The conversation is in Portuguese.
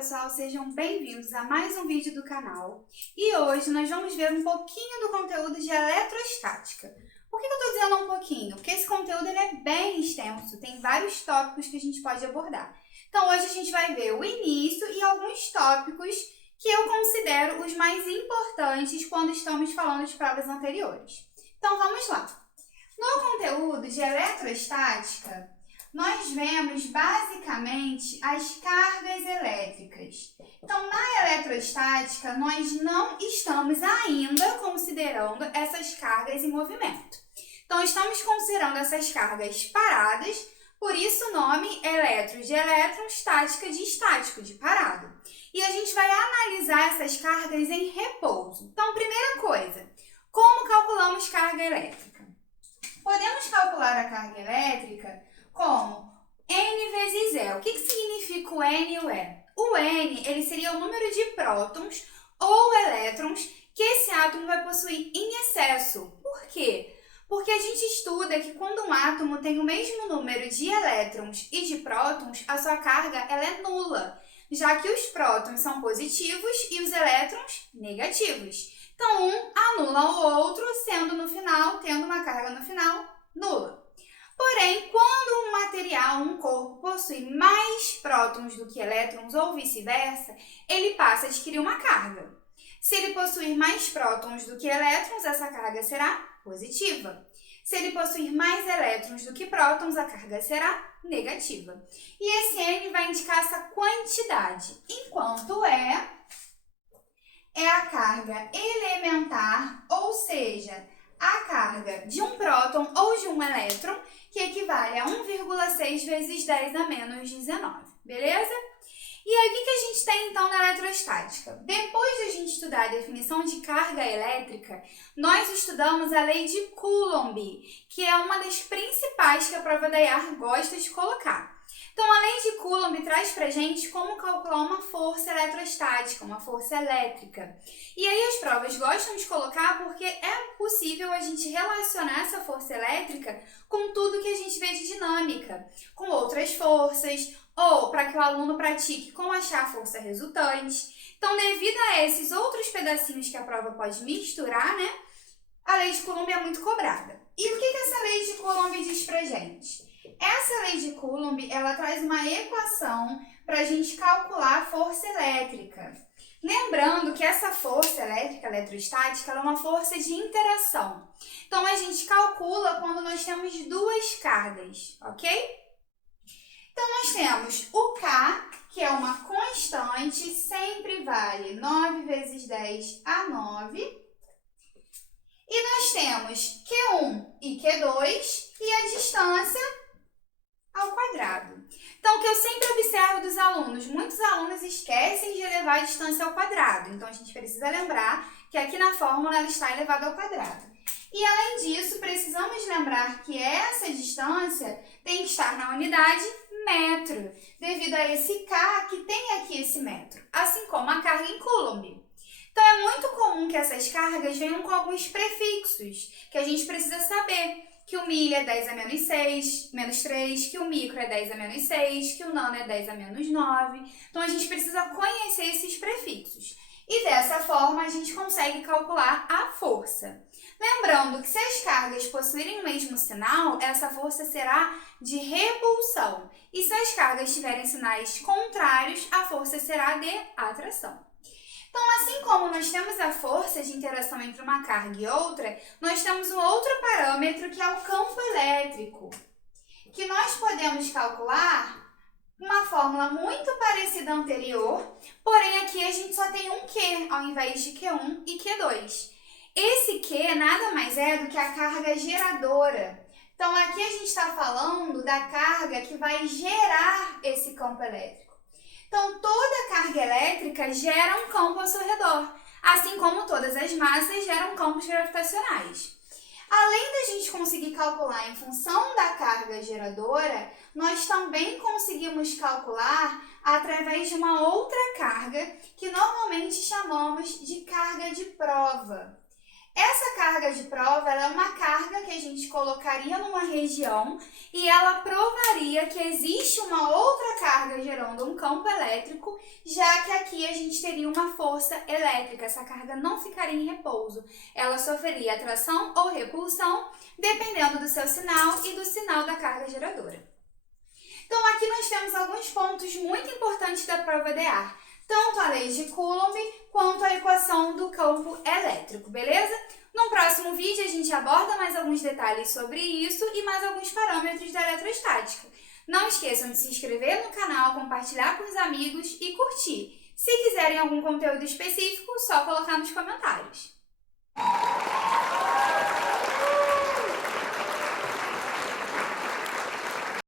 pessoal, sejam bem-vindos a mais um vídeo do canal. E hoje nós vamos ver um pouquinho do conteúdo de eletrostática. Por que eu estou dizendo um pouquinho? Porque esse conteúdo ele é bem extenso, tem vários tópicos que a gente pode abordar. Então hoje a gente vai ver o início e alguns tópicos que eu considero os mais importantes quando estamos falando de provas anteriores. Então vamos lá. No conteúdo de eletrostática, nós vemos basicamente as cargas elétricas. Então, na eletrostática, nós não estamos ainda considerando essas cargas em movimento. Então, estamos considerando essas cargas paradas, por isso o nome eletro de elétron, estática de estático, de parado. E a gente vai analisar essas cargas em repouso. Então, primeira coisa, como calculamos carga elétrica? Podemos calcular a carga elétrica como N vezes E. O que significa o N e o E? O N ele seria o número de prótons ou elétrons que esse átomo vai possuir em excesso. Por quê? Porque a gente estuda que quando um átomo tem o mesmo número de elétrons e de prótons, a sua carga ela é nula, já que os prótons são positivos e os elétrons negativos. Então, um anula o outro, sendo no final, tendo uma carga no final nula. Porém, quando um material, um corpo, possui mais prótons do que elétrons ou vice-versa, ele passa a adquirir uma carga. Se ele possuir mais prótons do que elétrons, essa carga será positiva. Se ele possuir mais elétrons do que prótons, a carga será negativa. E esse N vai indicar essa quantidade, enquanto E é a carga elementar, ou seja, a carga de um próton ou de um elétron, que equivale a 1,6 vezes 10 a menos 19, beleza? E aí, o que a gente tem, então, na eletrostática? Depois de a gente estudar a definição de carga elétrica, nós estudamos a lei de Coulomb, que é uma das principais que a prova da IAR gosta de colocar. Então, a lei de Coulomb traz pra gente como calcular uma força eletrostática, uma força elétrica. E aí as provas gostam de colocar porque é possível a gente relacionar essa força elétrica com tudo que a gente vê de dinâmica, com outras forças, ou para que o aluno pratique como achar a força resultante. Então, devido a esses outros pedacinhos que a prova pode misturar, né, a lei de Coulomb é muito cobrada. E o que essa lei de Coulomb diz pra gente? Essa lei de Coulomb, ela traz uma equação para a gente calcular a força elétrica. Lembrando que essa força elétrica, eletrostática, ela é uma força de interação. Então, a gente calcula quando nós temos duas cargas, ok? Então, nós temos o K, que é uma constante, sempre vale 9 vezes 10 a 9. E nós temos Q1 e Q2 e a distância ao quadrado. Então, o que eu sempre observo dos alunos, muitos alunos esquecem de elevar a distância ao quadrado. Então, a gente precisa lembrar que aqui na fórmula ela está elevada ao quadrado. E, além disso, precisamos lembrar que essa distância tem que estar na unidade metro, devido a esse K que tem aqui esse metro, assim como a carga em Coulomb. Então, é muito comum que essas cargas venham com alguns prefixos, que a gente precisa saber. Que o milha é 10 a menos 6, menos 3, que o micro é 10 a menos 6, que o nano é 10 a menos 9. Então, a gente precisa conhecer esses prefixos. E dessa forma, a gente consegue calcular a força. Lembrando que se as cargas possuírem o mesmo sinal, essa força será de repulsão. E se as cargas tiverem sinais contrários, a força será de atração. Então, assim como nós temos a força de interação entre uma carga e outra, nós temos um outro parâmetro que é o campo elétrico, que nós podemos calcular uma fórmula muito parecida à anterior, porém aqui a gente só tem um Q ao invés de Q1 e Q2. Esse Q nada mais é do que a carga geradora. Então, aqui a gente está falando da carga que vai gerar esse campo elétrico. Então, toda carga elétrica gera um campo ao seu redor, assim como todas as massas geram campos gravitacionais. Além da gente conseguir calcular em função da carga geradora, nós também conseguimos calcular através de uma outra carga que normalmente chamamos de carga de prova. Essa carga de prova ela é uma carga que a gente colocaria numa região e ela provaria que existe uma outra carga gerando um campo elétrico, já que aqui a gente teria uma força elétrica. Essa carga não ficaria em repouso. Ela sofreria atração ou repulsão, dependendo do seu sinal e do sinal da carga geradora. Então, aqui nós temos alguns pontos muito importantes da prova de ar, tanto a lei de Coulomb quanto a equação do campo elétrico, beleza? No próximo vídeo a gente aborda mais alguns detalhes sobre isso e mais alguns parâmetros da eletrostática. Não esqueçam de se inscrever no canal, compartilhar com os amigos e curtir. Se quiserem algum conteúdo específico, só colocar nos comentários.